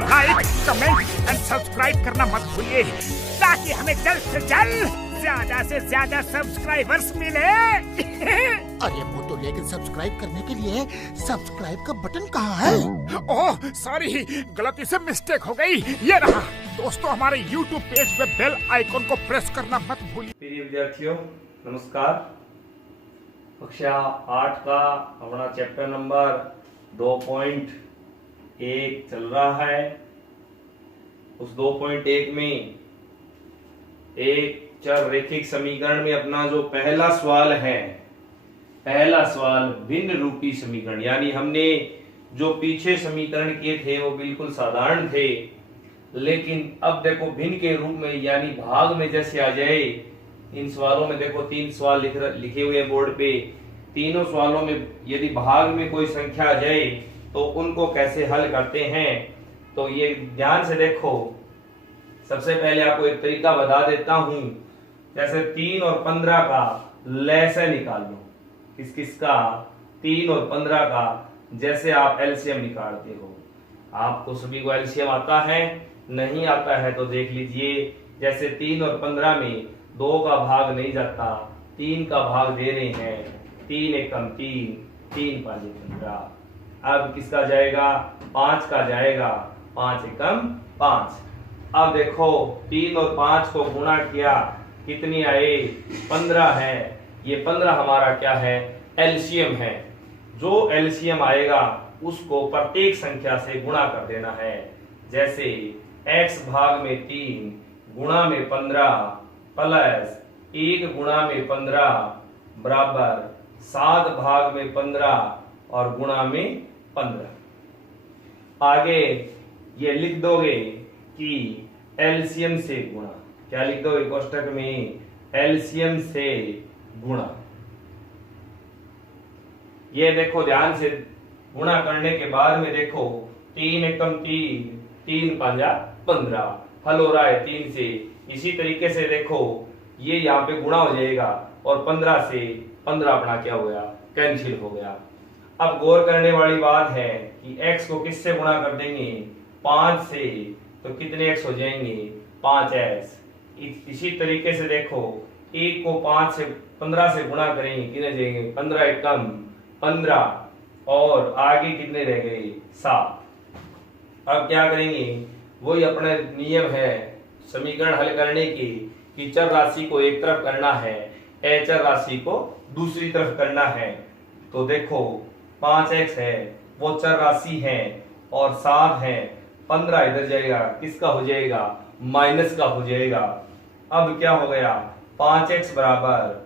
को like, comment and subscribe करना मत भूलिए, ताकि हमें जल्द से ज्यादा सब्सक्राइबर्स मिले। अरे वो तो, लेकिन सब्सक्राइब करने के लिए सब्सक्राइब का बटन कहाँ है? ओह सॉरी, गलती से मिस्टेक हो गई। ये रहा। दोस्तों, हमारे YouTube पेज पे बेल आइकॉन को प्रेस करना मत भूलिए। प्रिय विद्यार्थियों, नमस्कार। कक्षा 8 का अपना चैप्टर नंबर 2.1 चल रहा है। उस 2.1 में एक चर रेखिक समीकरण में अपना जो पहला सवाल है, पहला सवाल भिन्न रूपी समीकरण, यानी हमने जो पीछे समीकरण किए थे वो बिल्कुल साधारण थे, लेकिन अब देखो भिन्न के रूप में यानी भाग में जैसे आ जाए। इन सवालों में देखो 3 सवाल लिखे हुए हैं बोर्ड पे। तीनों सवालों में यदि भाग में कोई संख्या आ जाए तो उनको कैसे हल करते हैं, तो ये ध्यान से देखो। सबसे पहले आपको एक तरीका बता देता हूं। जैसे 3 और 15 का लैसे निकाल लो। किस किस का? 3 और 15 का जैसे आप एलसीएम निकालते हो। आपको सभी को एलसीएम आता है? नहीं आता है तो देख लीजिए। जैसे 3 और 15 में 2 का भाग नहीं जाता, 3 का भाग दे रहे हैं। 3 एकम 3, 3 5 15। अब किसका जाएगा? 5 का जाएगा। 5 एकम 5। अब देखो 3 और 5 को गुणा किया, कितनी आए? 15 है। ये 15 हमारा क्या है? एलसीएम है। जो एलसीएम आएगा उसको प्रत्येक संख्या से गुणा कर देना है। जैसे x भाग में 3 गुणा में 15 प्लस 1 गुणा में 15 बराबर 7 भाग में 15 और गुणा में 15। आगे ये लिख दोगे कि एलसीएम से गुणा। क्या लिख दोगे कोष्टक में? एलसीएम से गुणा। ये देखो ध्यान से, गुणा करने के बाद में देखो 3 एकम 3, 3 5 15 हल हो रहा है 3 से। इसी तरीके से देखो ये यहाँ पे गुणा हो जाएगा और 15 से 15 अपना क्या हो गया? कैंसिल हो गया। अब गौर करने वाली बात है कि x को किससे गुणा कर देंगे? 5 से, तो कितने x हो जाएंगे? 5x। इसी तरीके से देखो 1 को 5 से 15 से गुणा करेंगे, कितने जाएंगे? 15 एकम 15 और आगे कितने रह गए? 7। अब क्या करेंगे? वही अपना नियम है समीकरण हल करने की कि चर राशि को एक तरफ करना है, अचर राशि को दूसरी तरफ करना है। तो देखो 5x है वो चर राशि है और 7 है। 15 इधर जाएगा, किसका हो जाएगा? माइनस का हो जाएगा। अब क्या हो गया? 5x बराबर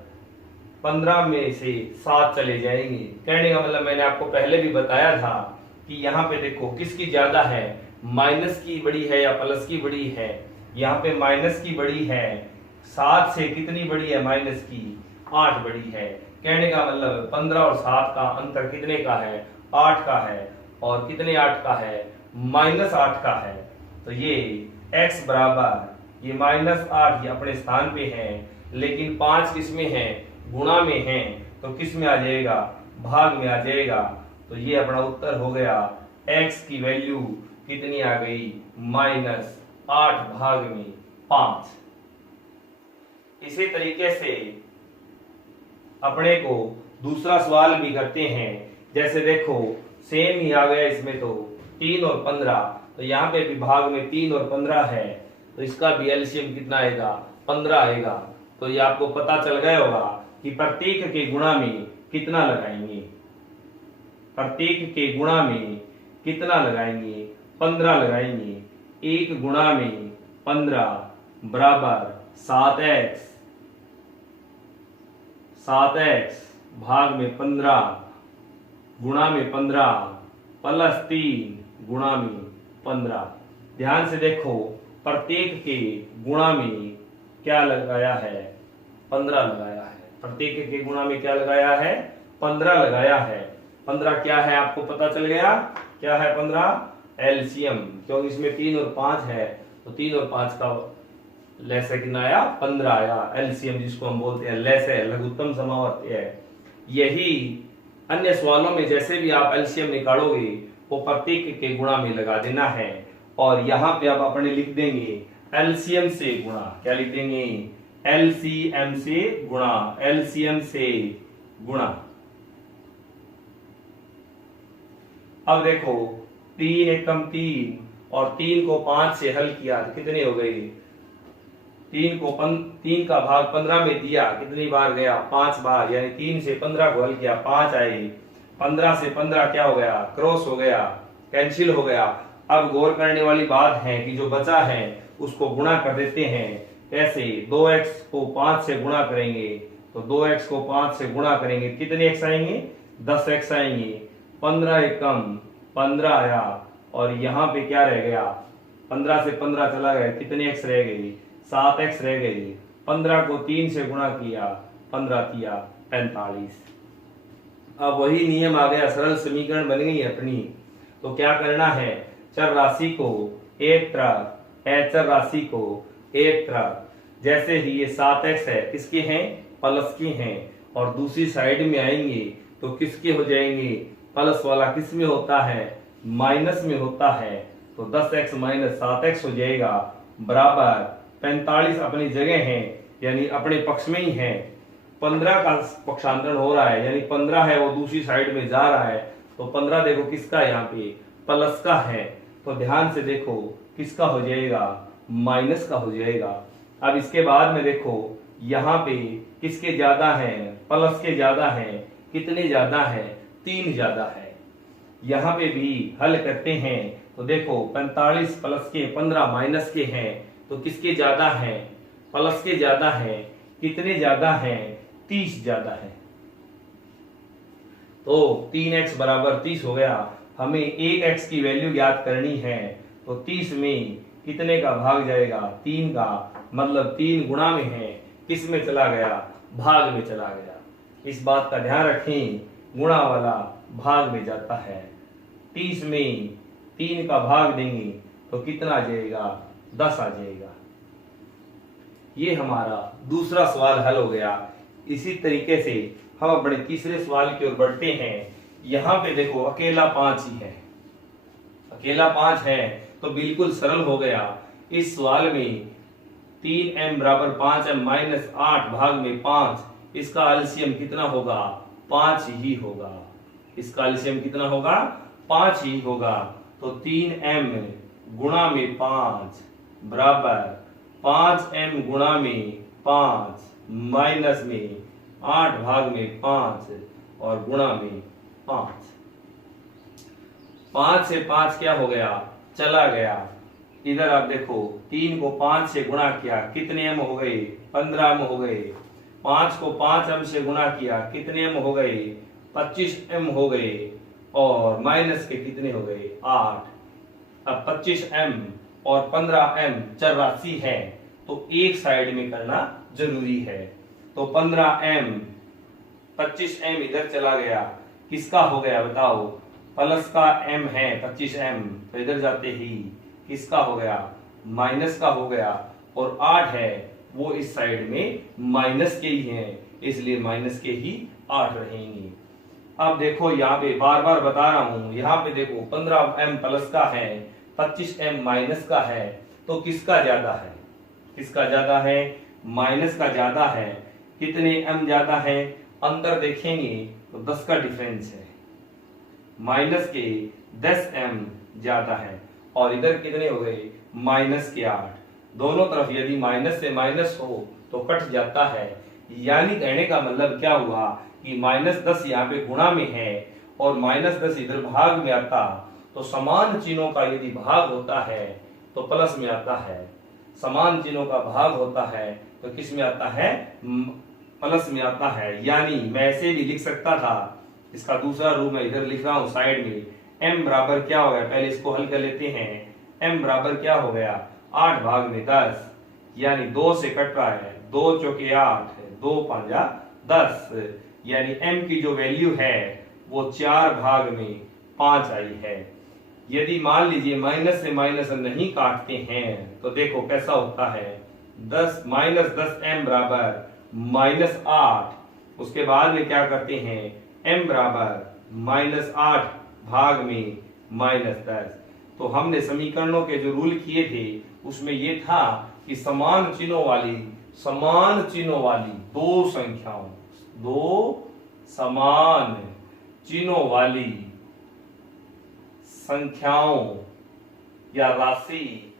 15 में से 7 चले जाएंगे। कहने का मतलब मैंने आपको पहले भी बताया था कि यहाँ पे देखो किसकी ज्यादा है, माइनस की बड़ी है या प्लस की बड़ी है? यहाँ पे माइनस की बड़ी है। 7 से कितनी बड़ी है? माइनस की 8 बड़ी है। कहने का मतलब 15 और 7 का अंतर कितने का है? 8 का है। और कितने 8 का है? -8 का है। तो ये x बराबर ये -8 ये अपने स्थान पे है, लेकिन 5 किस में है? गुणा में है, तो किस में आ जाएगा? भाग में आ जाएगा। तो ये अपना उत्तर हो गया। x की वैल्यू कितनी आ गई? -8 भाग में 5। इसी तरीके से अपने को दूसरा सवाल भी करते हैं। जैसे देखो सेम ही आ गया इसमें, तो 3 और 15, तो यहाँ पे भी भाग में 3 और 15 है, तो इसका भी एलसीएम कितना आएगा? 15 आएगा। तो ये आपको पता चल गया होगा कि प्रत्येक के गुणा में कितना लगाएंगे? प्रत्येक के गुणा में कितना लगाएंगे? 15 लगाएंगे। 1 गुणा में 15 बराबर 7x। 7x भाग में 15 गुणा में 15 प्लस 3 गुणा में 15। ध्यान से देखो प्रत्येक के गुणा में क्या लगाया है? 15 लगाया है। प्रत्येक के गुणा में क्या लगाया है? 15 लगाया है। 15 क्या है आपको पता चल गया? क्या है 15? एलसीएम। क्योंकि इसमें 3 और 5 है, तो 3 और 5 का लैसे कितना आया? 15 आया। एलसीएम जिसको हम बोलते हैं लैसे, लघुत्तम समावर्ती है। यही अन्य सवालों में जैसे भी आप एलसीएम निकालोगे वो प्रत्येक के गुणा में लगा देना है और यहाँ पे अब अपने लिख देंगे एलसीएम से गुणा। क्या लिख देंगे? एलसीएम से गुणा, एलसीएम से गुणा। अब देखो 3 एकम 3 और 3 को 5 से हल किया तो कितने हो गए? 3 का भाग 15 में दिया, कितनी बार गया? 5 बार, यानी 3 से 15 को हल किया 5 आए। 15 से 15 क्या हो गया? क्रॉस हो गया, कैंसिल हो गया। अब गौर करने वाली बात है कि जो बचा है उसको गुणा कर देते हैं। कैसे? 2x को 5 से गुणा करेंगे तो 2x को 5 से गुणा करेंगे, कितने x आएंगे? 10x आएंगे। 15 एकम 15 आया और यहाँ पे क्या रह गया? 15 से 15 चला गया, कितने x रह गई? 7x रह गई। 15 को 3 से गुणा किया, 15 किया 45। अब वही नियम आ गया, सरल समीकरण बन गई अपनी। तो क्या करना है? चर राशि को एक तरफ, चर राशि को एक तरफ। जैसे ही ये 7x है, किसके हैं? प्लस के हैं। और दूसरी साइड में आएंगे तो किसके हो जाएंगे? प्लस वाला किस में होता है? माइनस में होता है। तो 10x माइनस 7x हो जाएगा बराबर 45 अपनी जगह है, यानी अपने पक्ष में ही है। 15 का पक्षांतरण हो रहा है, यानी 15 है वो दूसरी साइड में जा रहा है। तो 15 देखो किसका? यहाँ पे प्लस का है। तो ध्यान से देखो किसका हो जाएगा? माइनस का हो जाएगा। अब इसके बाद में देखो यहाँ पे किसके ज्यादा है? प्लस के ज्यादा है। कितने ज्यादा है? 3 ज्यादा है। यहाँ पे भी हल करते हैं तो देखो 45 प्लस के 15 माइनस के हैं, तो किसके ज्यादा है? प्लस के ज्यादा है। कितने ज्यादा है? 30 ज्यादा है। तो 3x बराबर 30 हो गया। हमें 1x की वैल्यू ज्ञात करनी है तो 30 में कितने का भाग जाएगा? 3 का, मतलब 3 गुणा में है, किस में चला गया? भाग में चला गया। इस बात का ध्यान रखें, गुणा वाला भाग में जाता है। 30 में 3 का भाग देंगे तो कितना आ जाएगा? 10 आ जाएगा। ये हमारा दूसरा सवाल हल हो गया। इसी तरीके से हम अपने तीसरे सवाल की ओर बढ़ते हैं। यहाँ पे देखो अकेला 5 ही है, अकेला 5 है तो बिल्कुल सरल हो गया। इस सवाल में 3m बराबर 5m माइनस 8 भाग में 5, इसका एलसीएम कितना होगा? 5 ही होगा। इसका एलसीएम कितना होगा? 5 ही होगा। तो 3m गुणा में 5 बराबर 5m गुणा में 5 माइनस में 8 भाग में 5 और गुणा में 5। 5 से 5 क्या हो गया? चला गया। इधर आप देखो 3 को 5 से गुणा किया, कितने m हो गए? 15 m हो गए। 5 को 5m से गुणा किया, कितने m हो गए? 25m हो गए। और माइनस के कितने हो गए? 8। अब 25m और 15m चर राशि है तो एक साइड में करना जरूरी है। तो 15m 25m इधर चला गया, किसका हो गया बताओ? प्लस का m है 25m, तो इधर जाते ही किसका हो गया? माइनस का हो गया। और 8 है वो इस साइड में माइनस के ही हैं, इसलिए माइनस के ही 8 रहेंगे। अब देखो यहाँ पे बार बार बता रहा हूं, यहाँ पे देखो 15m प्लस का है, 25m माइनस का है, तो किसका ज्यादा है? किसका ज्यादा है? माइनस का ज्यादा है। कितने m ज्यादा है? अंदर देखेंगे तो 10 का डिफरेंस है, माइनस के 10m ज्यादा है। और इधर कितने हो गए? माइनस के 8। दोनों तरफ यदि माइनस से माइनस हो तो कट जाता है। यानी कहने का मतलब क्या हुआ कि -10 यहाँ पे गुणा में है और -10 इधर भाग में आता, तो समान चिन्हों का यदि भाग होता है तो प्लस में आता है, समान चिन्हों का भाग होता है तो किस में आता है? प्लस में आता है। यानी मैं ऐसे भी लिख सकता था, इसका दूसरा रूप मैं इधर लिख रहा हूं साइड में। m बराबर क्या हो गया? पहले इसको हल कर लेते हैं। m बराबर क्या हो गया? 8 भाग में 10, यानी 2 से कट रहा है, 2 चौके 8, 2 पंजा 10, यानी m की जो वैल्यू है वो 4 भाग में 5 आई है। यदि मान लीजिए माइनस से माइनस नहीं काटते हैं तो देखो कैसा होता है, 10 माइनस 10m बराबर -8। उसके बाद में क्या करते हैं? m बराबर -8 भाग में -10, तो हमने समीकरणों के जो रूल किए थे उसमें ये था कि समान चिन्हों वाली दो समान चिन्हों वाली संख्याओं या राशि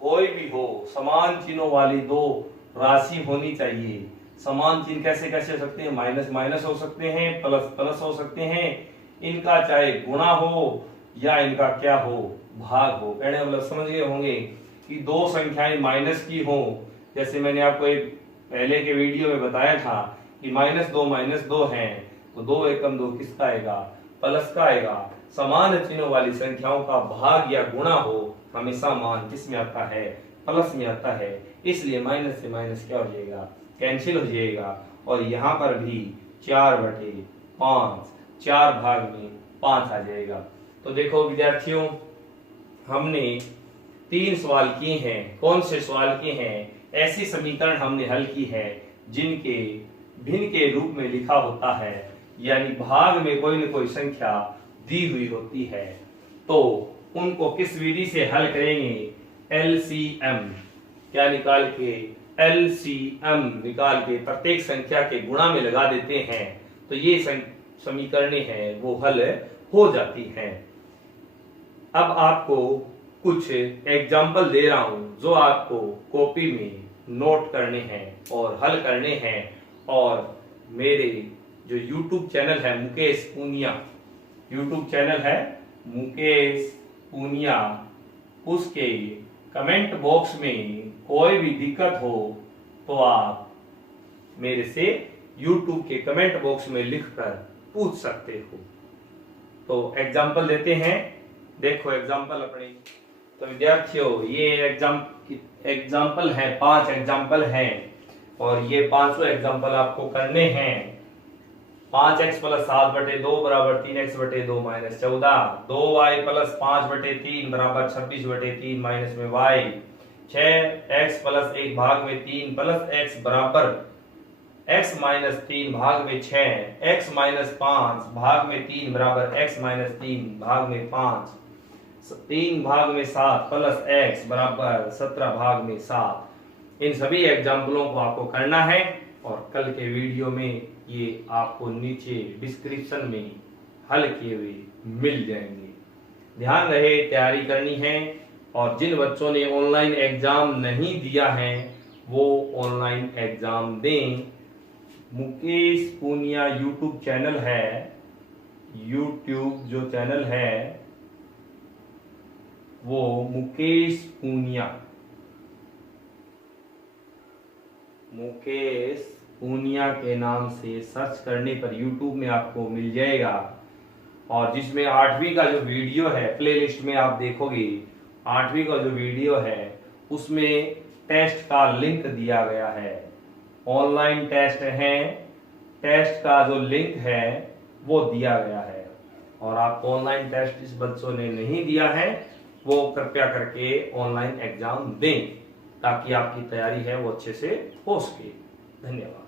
कोई भी हो, समान चिन्हों वाली दो राशि होनी चाहिए। समान चिन्ह कैसे कैसे हो सकते हैं? माइनस माइनस हो सकते हैं, प्लस प्लस हो सकते हैं। इनका चाहे गुणा हो या इनका क्या हो, भाग हो। कहने मतलब समझ गए होंगे कि दो संख्याएं माइनस की हो, जैसे मैंने आपको एक पहले के वीडियो में बताया था कि -2 है, तो 2 एकम 2 किसका आएगा? प्लस का आएगा। समान चिन्हों वाली संख्याओं का भाग या गुणा हो हमेशा मान किस में आता है? प्लस में आता है। इसलिए माइनस से माइनस क्या हो जाएगा? कैंसिल हो जाएगा। और यहाँ पर भी 4/5, 4 भाग में 5 आ जाएगा। तो देखो विद्यार्थियों, हमने 3 सवाल किए हैं। कौन से सवाल किए हैं? ऐसी समीकरण हमने हल की है जिनके भिन्न के रूप में लिखा होता है, यानी भाग में कोई न कोई संख्या दी हुई होती है। तो उनको किस विधि से हल करेंगे? LCM क्या निकाल के? LCM निकाल के प्रत्येक संख्या के गुणा में लगा देते हैं, तो ये समीकरणें हैं वो हल हो जाती हैं। अब आपको कुछ एग्जाम्पल दे रहा हूं जो आपको कॉपी में नोट करने हैं और हल करने हैं। और मेरे जो YouTube चैनल है मुकेश पूनिया, YouTube चैनल है मुकेश पूनिया, उसके कमेंट बॉक्स में कोई भी दिक्कत हो तो आप मेरे से YouTube के कमेंट बॉक्स में लिखकर पूछ सकते हो। तो एग्जाम्पल देते हैं, देखो एग्जाम्पल अपने। तो विद्यार्थियों, ये एग्जाम्पल है, 5 एग्जाम्पल हैं और ये 5वां एग्जाम्पल आपको करने हैं। 5x + 7/2 = 3x/2 - 14, 2y + 5/3 = 26/3 - में y, 6x + 1 भाग में 3 + x बराबर x - 3 भाग में 6, x - 5 भाग में 3 बराबर x - 3 भाग में 5, 3 भाग में 7 + x बराबर 17 भाग में 7। इन सभी एग्जाम्पलों को आपको करना है और कल के वीडियो में ये आपको नीचे डिस्क्रिप्शन में हल किए हुए मिल जाएंगे। ध्यान रहे, तैयारी करनी है। और जिन बच्चों ने ऑनलाइन एग्जाम नहीं दिया है वो ऑनलाइन एग्जाम दें। मुकेश पूनिया यूट्यूब चैनल है, यूट्यूब जो चैनल है वो मुकेश पूनिया के नाम से सर्च करने पर YouTube में आपको मिल जाएगा। और जिसमें 8वीं का जो वीडियो है, प्लेलिस्ट में आप देखोगे 8वीं का जो वीडियो है उसमें टेस्ट का लिंक दिया गया है। ऑनलाइन टेस्ट है, टेस्ट का जो लिंक है वो दिया गया है। और आप ऑनलाइन टेस्ट जिस बच्चों ने नहीं दिया है वो कृपया करके ऑनलाइन एग्जाम दें ताकि आपकी तैयारी है वो अच्छे से हो सके। धन्यवाद।